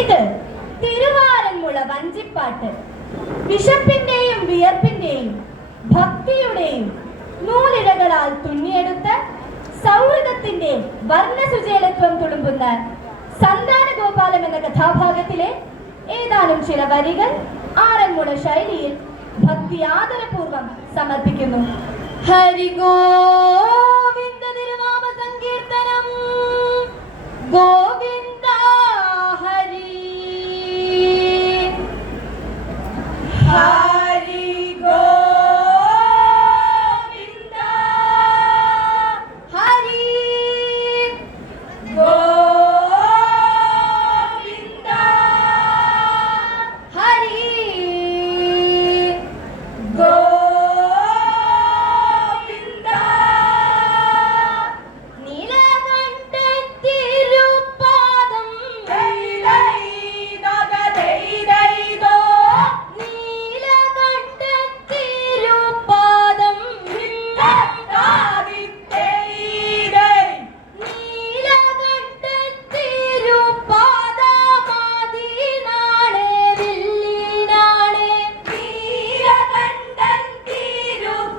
ഇത് തിരുവാരൻമുള വഞ്ചിപ്പാട്ട്. വിശപ്പിന്റെയും വിയർപ്പിന്റെയും ഭക്തിയുടെയും നൂലിഴകളാൽ തുന്നിയെടുത്ത് സൗഹൃദത്തിന്റെ വർണസുചേലത്വം തുളുമ്പുന്ന സന്താന ഗോപാലം എന്ന കഥാഭാഗത്തിലെ ഏതാനും ചില വരികൾ ആറന്മുള ശൈലിയിൽ ഭക്തി ആദരപൂർവം സമർപ്പിക്കുന്നു. ഹരിഗോവിന്ദ തിരുനാമ സങ്കീർത്തനം. Go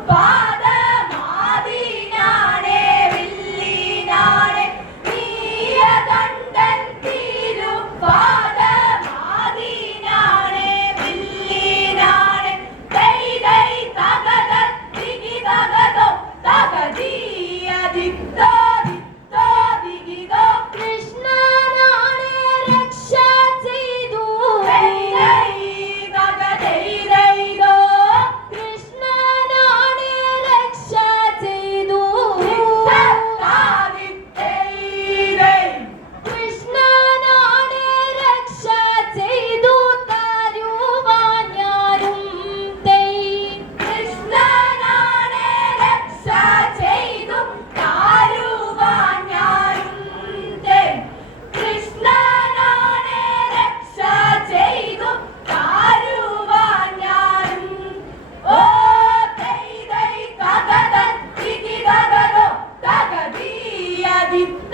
Bye. Daddy.